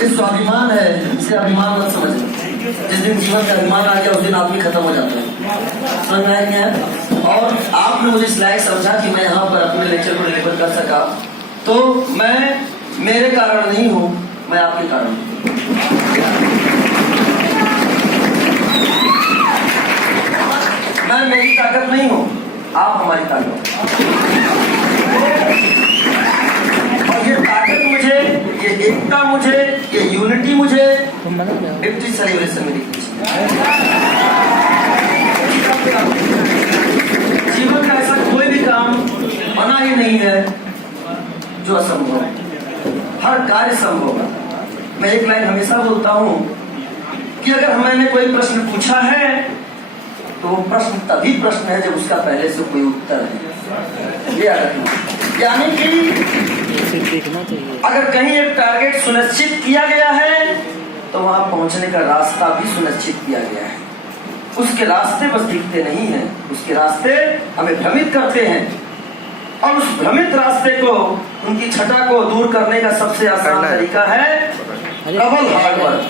ये स्वाभिमान है, इसे अभिमान मत समझना। जिस दिन जीवन का अभिमान आ गया उस दिन आदमी खत्म हो जाता है। समझ में आया क्या? और आपने मुझे इस लायक समझा कि मैं यहाँ पर अपने लेक्चर को डिलीवर कर सका, तो मैं मेरे कारण नहीं हूँ, मैं आपके कारण हूँ। मैं मेरी ताकत नहीं हूँ, आप हमारी ताकत। और ये ताकत मुझे, ये एकता मुझे, ये यूनिटी मुझे डिप्टी सेलिब्रेशन में दिखती है। जीवन का ऐसा कोई भी काम बना ही नहीं है जो असंभव है, हर कार्य संभव है। मैं एक लाइन हमेशा बोलता हूँ कि अगर मैंने कोई प्रश्न पूछा है तो वो प्रश्न तभी प्रश्न है जब उसका पहले से कोई उत्तर है। ये याद रखना। यानी कि अगर कहीं एक टारगेट सुनिश्चित किया गया है तो वहां पहुंचने का रास्ता भी सुनिश्चित किया गया है। उसके रास्ते बस दिखते नहीं हैं, उसके रास्ते हमें भ्रमित करते हैं। और उस भ्रमित रास्ते को, उनकी छटा को दूर करने का सबसे आसान तरीका है डबल हार्डवर्क,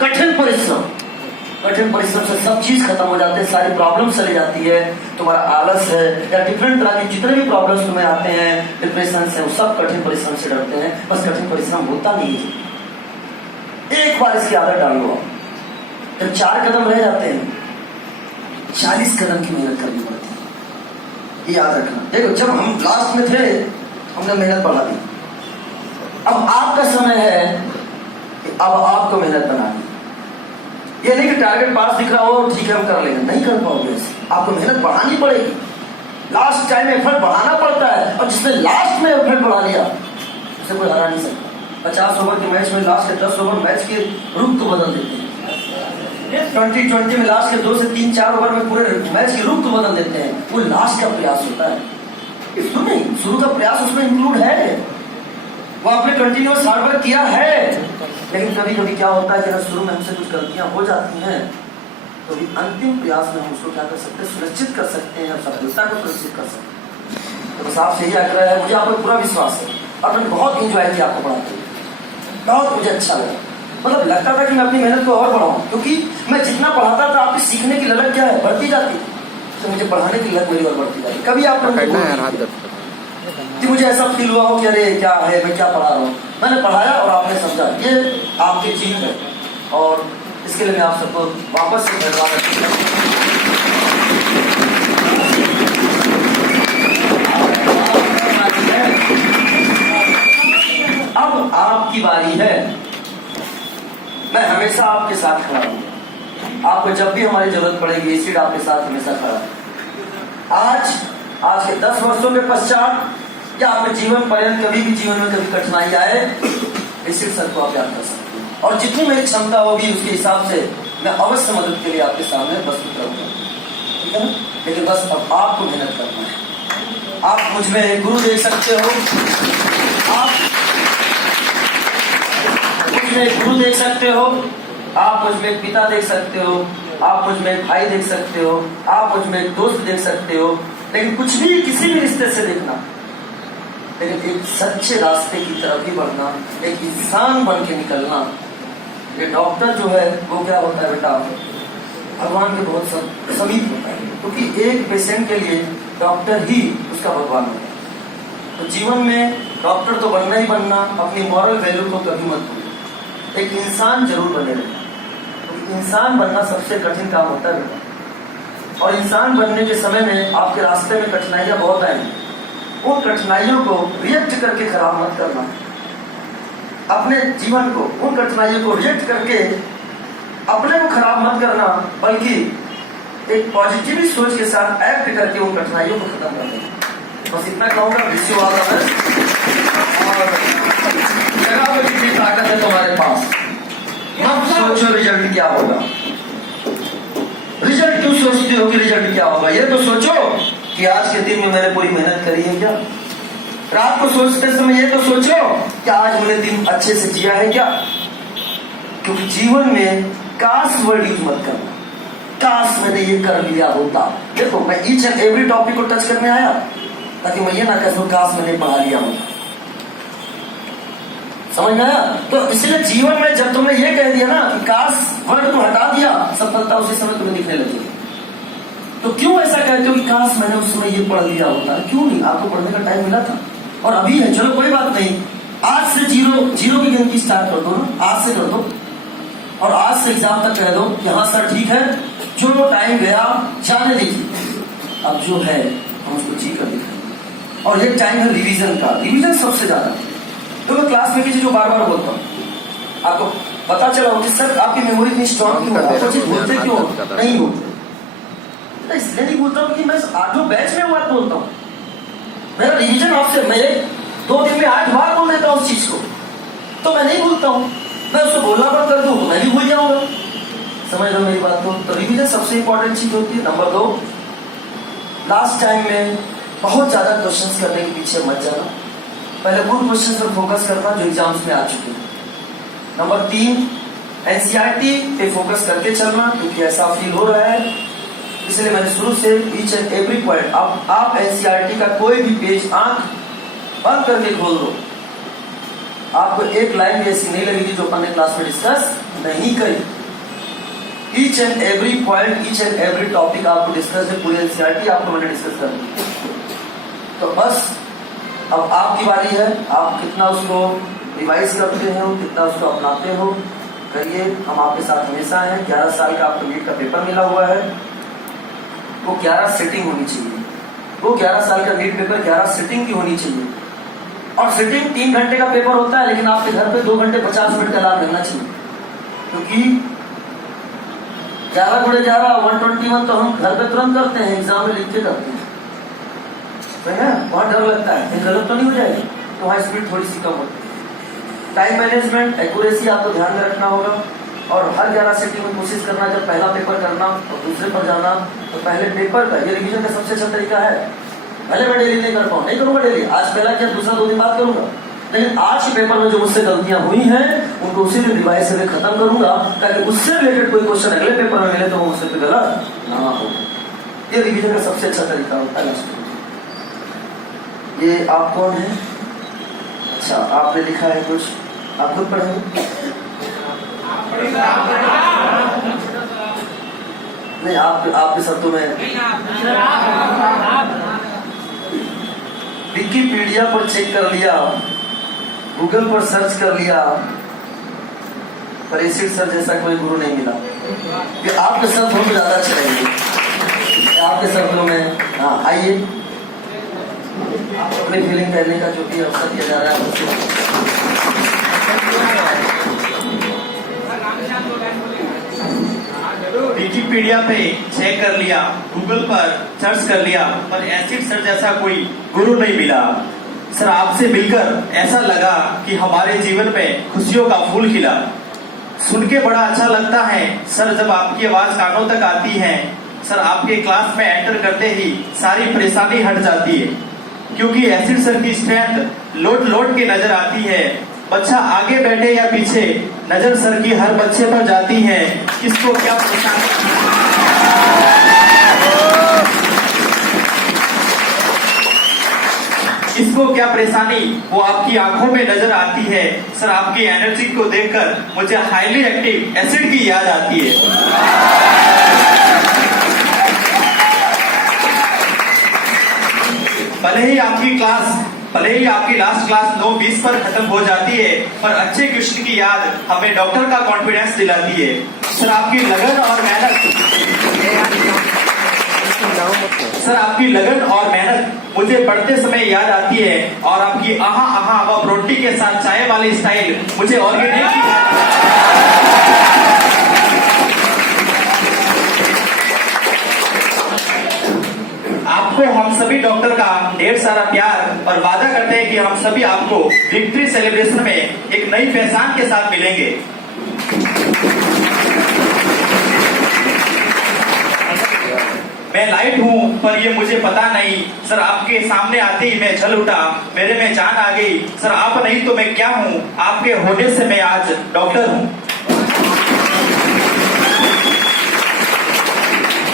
कठिन परिश्रम। कठिन परिश्रम से सब चीज खत्म हो जाते हैं, सारी प्रॉब्लम चली जाती है। तुम्हारा आलस है या डिफरेंट तरह की जितने भी प्रॉब्लम्स तुम्हें आते हैं, डिप्रेशन से, वो सब कठिन परिश्रम से डरते हैं। बस कठिन परिश्रम होता नहीं है। एक बार इसकी आदत डाल लो, जब 4 कदम रह जाते हैं 40 कदम की मेहनत करनी पड़ती है। ये याद रखना। देखो, जब हम लास्ट में थे हमने मेहनत बढ़ा दी। अब आपका समय है कि अब आपको मेहनत बनानी। ये नहीं कि टारगेट पास दिख रहा हो ठीक है हम कर लेंगे, नहीं कर पाओगे। आपको मेहनत बढ़ानी पड़ेगी। लास्ट टाइम एफर्ट बढ़ाना पड़ता है, और जिसने लास्ट में एफर्ट बढ़ा लिया उसे कोई हरा नहीं सकता। 50 ओवर के मैच में लास्ट के 10 ओवर मैच के रुख को बदल देते हैं। 2020 में लास्ट के 2 से 3-4 ओवर में पूरे मैच की रुख को बदल देते हैं। वो लास्ट का प्रयास होता है, इसमें नहीं, शुरू का प्रयास उसमें इंक्लूड है। वो आपने कंटिन्यूअस हार्डवर्क किया है। लेकिन कभी कभी क्या होता है कि शुरू में हमसे कुछ गलतियां हो जाती हैं, तो भी अंतिम प्रयास में हम उसको क्या कर सकते हैं, सुनिश्चित कर सकते हैं, सफलता को सुनिश्चित कर सकते हैं। तो बस आपसे यही आग्रह है, मुझे आप पर पूरा विश्वास है और मैंने बहुत इंजॉय किया आपको पढ़ाते हुए, बहुत मुझे अच्छा लगा। मतलब लगता था कि मैं अपनी मेहनत को और बढ़ाऊं, क्योंकि मैं जितना पढ़ाता था आपकी सीखने की ललक क्या है, बढ़ती जाती, तो मुझे पढ़ाने की ललक मेरी और बढ़ती जाती। कभी आप कि मुझे ऐसा फील हुआ हो कि अरे क्या है, मैं क्या पढ़ा रहा हूँ। मैंने पढ़ाया और आपने समझा, ये आपकी जीत है। और इसके लिए मैं आप सबको वापस से धन्यवाद करता हूं। अब आपकी बारी है। मैं हमेशा आपके साथ खड़ा हूँ। आपको जब भी हमारी जरूरत पड़ेगी, एसिड आपके साथ हमेशा खड़ा है। आज के 10 वर्षों के पश्चात या आपके जीवन पर्यंत कभी भी जीवन में कभी कठिनाई आए, इसी सर को आप याद कर सकते हैं। और जितनी मेरी क्षमता होगी उसके हिसाब से मैं अवश्य मदद के लिए आपके सामने प्रस्तुत करूंगा, ठीक है ना? लेकिन बस अब आपको मेहनत करना है। आप मुझ में एक गुरु देख सकते हो, आप मुझ में एक गुरु देख सकते हो, आप मुझ में एक पिता देख सकते हो, आप मुझ में एक भाई देख सकते हो, आप मुझ में एक दोस्त देख सकते हो। लेकिन कुछ भी किसी भी रिश्ते से देखना, लेकिन एक सच्चे रास्ते की तरफ ही बढ़ना, एक इंसान बन के निकलना। ये डॉक्टर जो है वो क्या होता है बेटा, भगवान के बहुत समीप होता है, क्योंकि एक पेशेंट के लिए डॉक्टर ही उसका भगवान होता है। तो जीवन में डॉक्टर तो बनना ही बनना, अपनी मॉरल वैल्यू को कभी मत भूलना, एक इंसान जरूर बने रहना। तो इंसान बनना सबसे कठिन काम होता है बेटा। और इंसान बनने के समय में आपके रास्ते में कठिनाइयां बहुत आएंगी, उन कठिनाइयों को रिएक्ट करके खराब मत करना। अपने जीवन को, उन कठिनाइयों को रिएक्ट करके अपने को खराब मत करना, बल्कि एक पॉजिटिव सोच के साथ एक्ट करके उन कठिनाइयों को खत्म कर देना। बस इतना कहूंगा। विश्व वाला है और जगह पर जितनी ताकत है तुम्हारे पास, मत सोचो रिजल्ट क्या होगा। रिजल्ट क्यों सोचते हो कि रिजल्ट क्या होगा? ये तो सोचो कि आज के दिन में मैंने पूरी मेहनत करी है क्या। रात को सोचते समय ये तो सोचो कि आज मैंने दिन अच्छे से जिया है क्या। क्योंकि जीवन में काश वर्ड यूज मत करना, काश मैंने ये कर लिया होता। देखो, मैं ईच एंड एवरी टॉपिक को टच करने आया ताकि मैं ये ना कह सकूं काश मैंने पढ़ा लिया होता। समझ में आया? तो इसलिए जीवन में जब तुमने ये कह दिया ना कि काश वर्ड को हटा दिया, सफलता उसी समय तुम्हें दिखने लगी। तो क्यों ऐसा कहते हो कि काश मैंने उस समय ये पढ़ लिया होता? क्यों नहीं? आपको पढ़ने का टाइम मिला था और अभी है, चलो कोई बात नहीं। आज से जीरो की गिनती स्टार्ट कर दो ना, आज से कर दो और आज से एग्जाम तक कह दो कि हाँ सर ठीक है, जो टाइम गया जाने दीजिए, अब जो है हम उसको जी कर दिखाएंगे। और ये टाइम है रिवीजन का, रिवीजन सबसे ज्यादा। तो मैं क्लास में किसी जो बार बार बोलता हूँ, आपको पता चला हो कि सर आपकी मेमोरी इतनी स्ट्रॉन्ग क्यों है, आपको बोलते क्यों नहीं बोलते? इसलिए नहीं बोलता हूँ कि मैं 8 बैच में बात बोलता हूँ। मेरा रिवीजन आपसे, मैं 2 दिन में 8 बार बोल देता हूँ उस चीज को, तो मैं नहीं भूलता हूँ। मैं उसको बोलना बंद कर दूँ तो मैं भी भूल जाऊंगा। समझ लो मेरी बात को? तो रिवीजन सबसे इंपॉर्टेंट चीज होती है। नंबर 2, लास्ट टाइम में बहुत ज्यादा क्वेश्चंस करने के पीछे मत जाना, पहले उन क्वेश्चंस पर फोकस करना जो एग्जाम्स में आ चुके हैं। नंबर 3, एनसीईआरटी पे फोकस करके चलना, क्योंकि ऐसा फील हो रहा है, इसलिए मैंने शुरू से ईच एंड एवरी पॉइंट, आप एनसीईआरटी का कोई भी पेज आंख बंद करके खोल दो, आपको एक लाइन भी ऐसी नहीं लगेगी जो अपन ने क्लास में डिस्कस नहीं करी। Each and every point, each and every topic आपको डिस्कस है, पूरी एनसीईआरटी आपको मैंने डिस्कस कर दी। तो बस अब आपकी बारी है, आप कितना उसको रिवाइज करते हो, कितना उसको अपनाते हो, करिए। हम आपके साथ हमेशा हैं। 11 साल का आपको नीट का पेपर मिला हुआ है, वो 11 सिटिंग होनी चाहिए। वो 11 साल का नीट पेपर 11 सिटिंग की होनी चाहिए। और सिटिंग 3 घंटे का पेपर होता है, लेकिन आपके घर पे 2 घंटे 50 मिनट का अलार्म लगना चाहिए, क्योंकि 11 × 11 121 तो हम घर पे तुरंत करते हैं, एग्जाम में लिख के करते हैं, है ना? वहां डर लगता है कहीं गलत तो नहीं हो जाएगी, तो वहां स्पीड थोड़ी सी कम होती है। टाइम मैनेजमेंट, एक्यूरेसी आपको ध्यान में रखना होगा। और हर 11 सिटिंग में कोशिश करना, जब पहला पेपर करना तो दूसरे पर जाना, तो पहले पेपर का, ये रिवीजन का सबसे अच्छा तरीका है। भले मैं डेली नहीं कर पाऊँ, नहीं करूंगा डेली, आज पहला किया, दूसरा 2 दिन बाद करूंगा, लेकिन आज के पेपर में जो मुझसे गलतियां हुई हैं उनको उसी दिन रिवाइज करके खत्म करूंगा, ताकि उससे रिलेटेड कोई क्वेश्चन अगले पेपर में मिले तो वो मुझसे गलत ना हो। ये रिवीजन का सबसे अच्छा तरीका होता है। ये आप कौन है? अच्छा, आपने लिखा है कुछ, आप खुद पढ़ेंगे? नहीं, आपके शब्दों में विकिपीडिया पर चेक कर लिया, गूगल पर सर्च कर लिया, पर एसिड सर जैसा कोई गुरु नहीं मिला। ये आपके शब्द बहुत ज्यादा अच्छे रहेंगे आपके शब्दों में। हाँ, आइए, अपनी फीलिंग कहने का जो भी अवसर दिया जा रहा है। विकिपीडिया पे चेक कर लिया, गूगल पर सर्च कर लिया, पर एसिड सर जैसा कोई गुरु नहीं मिला। सर, आपसे मिलकर ऐसा लगा कि हमारे जीवन में खुशियों का फूल खिला। सुन के बड़ा अच्छा लगता है सर जब आपकी आवाज कानों तक आती है। सर, आपके क्लास में एंटर करते ही सारी परेशानी हट जाती है, क्योंकि एसिड सर की स्ट्रेंथ लोट के नजर आती है। बच्चा आगे बैठे या पीछे, नजर सर की हर बच्चे पर जाती है। किसको क्या परेशानी, किसको क्या परेशानी, वो आपकी आंखों में नजर आती है। सर, आपकी एनर्जी को देखकर मुझे हाईली एक्टिव एसिड की याद आती है। भले ही आपकी लास्ट क्लास 9:20 पर खत्म हो जाती है, पर अच्छे क्वेश्चन की याद हमें डॉक्टर का कॉन्फिडेंस दिलाती है। सर, आपकी लगन और मेहनत मुझे पढ़ते समय याद आती है, और आपकी आहा व रोटी के साथ चाय वाली स्टाइल मुझे ऑर्गेनिक आपको हम सभी डॉक्टर का ढेर सारा प्यार और वादा करते हैं कि हम सभी आपको विक्ट्री सेलिब्रेशन में एक नई पहचान के साथ मिलेंगे। मैं लाइट हूँ पर ये मुझे पता नहीं। सर, आपके सामने आते ही मैं जल उठा, मेरे में जान आ गई। सर, आप नहीं तो मैं क्या हूँ, आपके होने से मैं आज डॉक्टर हूँ।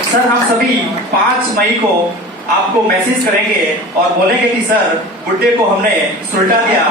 सर, हम सभी 5 मई को आपको मैसेज करेंगे और बोलेंगे कि सर, बुड्ढे को हमने सुलटा दिया।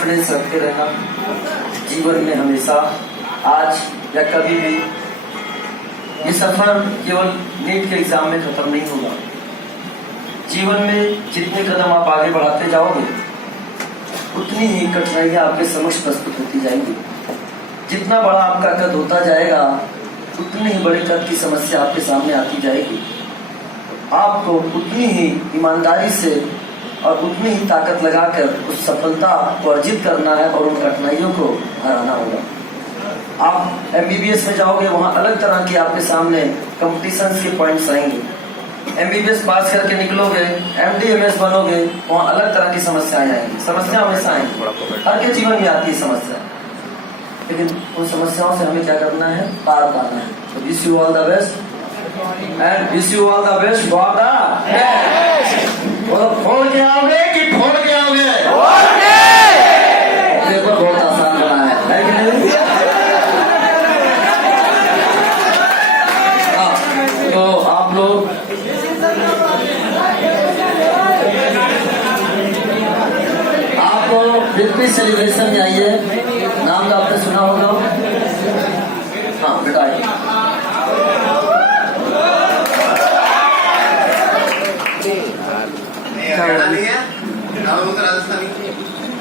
कॉन्फिडेंस रखते रहना। जीवन में हमेशा आज या कभी भी ये सफर केवल नीट के एग्जाम में खत्म नहीं होगा। जीवन में जितने कदम आप आगे बढ़ाते जाओगे उतनी ही कठिनाइयां आपके समक्ष प्रस्तुत होती जाएंगी। जितना बड़ा आपका कद होता जाएगा उतनी ही बड़े कद की समस्या आपके सामने आती जाएगी। आपको उतनी ही ईमानदारी से और उतनी ही ताकत लगाकर उस सफलता को अर्जित करना है और उन कठिनाइयों को हराना होगा। आप एमबीबीएस में जाओगे, वहां अलग तरह की आपके सामने कंपटीशंस के पॉइंट्स आएंगे। एमबीबीएस पास करके निकलोगे, एमडी एमएस बनोगे, वहां अलग तरह की समस्याएं आएंगी। समस्या हमेशा आएंगी, हर के जीवन में आती है समस्या, लेकिन उन समस्याओं से हमें क्या करना है, पार पाना है। तो wish you all the best and wish you all the best for the फोड़ के आओगे कि फोड़ के आओगे? पेपर बहुत आसान बना है कि नहीं? तो आप लोग विक्ट्री सेलिब्रेशन में आइए। नाम तो आपने सुना होगा। हाँ बेटा नहीं है, राजस्थानी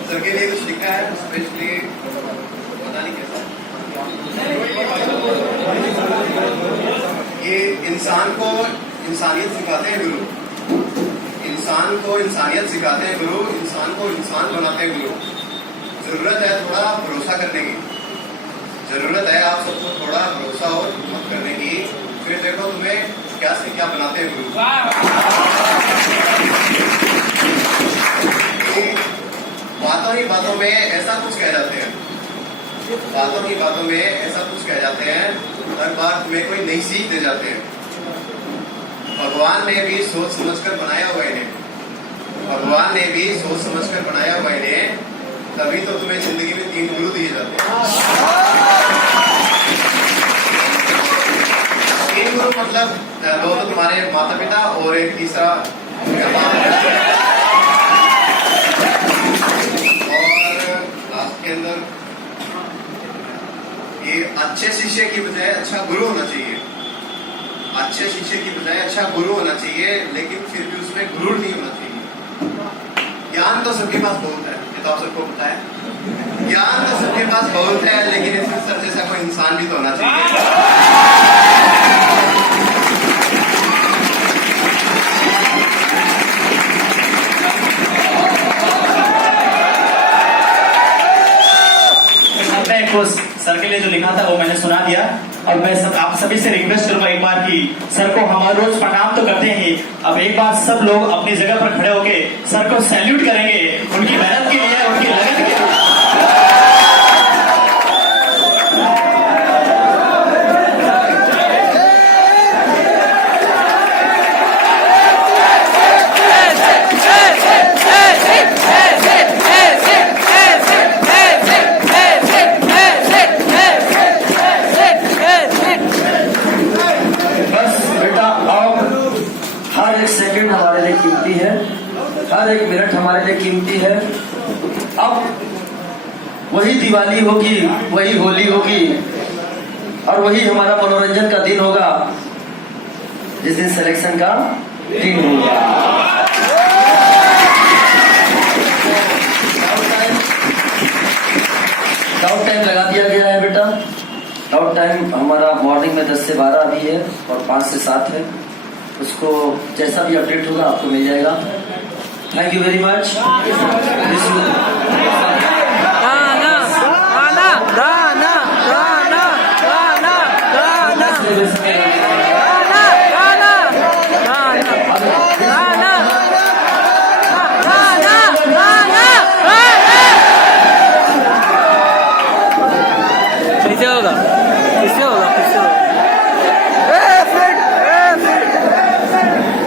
सर के लिए कुछ लिखा है स्पेशली, पता नहीं कैसा। ये इंसान को इंसानियत सिखाते हैं गुरु, इंसान को इंसानियत सिखाते हैं गुरु, इंसान को इंसान बनाते हैं गुरु। जरूरत है थोड़ा भरोसा करने की, जरूरत है आप सबको थोड़ा भरोसा और हिम्मत करने की। फिर देखो तुम्हें क्या से क्या बनाते हैं गुरु। बातों ही बातों में ऐसा कुछ कह जाते हैं, बातों ही बातों में ऐसा कुछ कह जाते हैं, हर बार तुम्हें कोई नई सीख दे जाते हैं। भगवान ने भी सोच समझकर बनाया हुआ इन्हें, भगवान ने भी सोच समझकर बनाया हुआ इन्हें, तभी तो तुम्हें जिंदगी में 3 गुरु दिए जाते हैं। 3 गुरु मतलब 2 तो तुम्हारे माता पिता और एक तीसरा के अंदर ये अच्छे शिष्य की बजाय अच्छा गुरु होना चाहिए, अच्छे शिष्य की बजाय अच्छा गुरु होना चाहिए, लेकिन फिर भी उसमें गुरूर नहीं होना चाहिए। ज्ञान तो सबके पास बहुत है, ये तो आप सबको पता है, ज्ञान तो सबके पास बहुत है, लेकिन इसमें सर जैसा कोई इंसान भी तो होना चाहिए। सर के लिए जो लिखा था वो मैंने सुना दिया। और मैं आप सभी से रिक्वेस्ट करूंगा एक बार कि सर को हम रोज प्रणाम तो करते हैं, अब एक बार सब लोग अपनी जगह पर खड़े होके सर को सैल्यूट करेंगे उनकी मेहनत के लिए, उनकी लगन के लिए। हर एक मिनट हमारे लिए कीमती है। अब वही दिवाली होगी, वही होली होगी और वही हमारा मनोरंजन का दिन होगा जिस दिन सिलेक्शन का दिन होगा। डाउट टाइम लगा दिया गया है बेटा। डाउट टाइम हमारा मॉर्निंग में 10 से 12 अभी है और 5 से 7 है। उसको जैसा भी अपडेट होगा आपको मिल जाएगा। Thank you very much. कैसे होगा?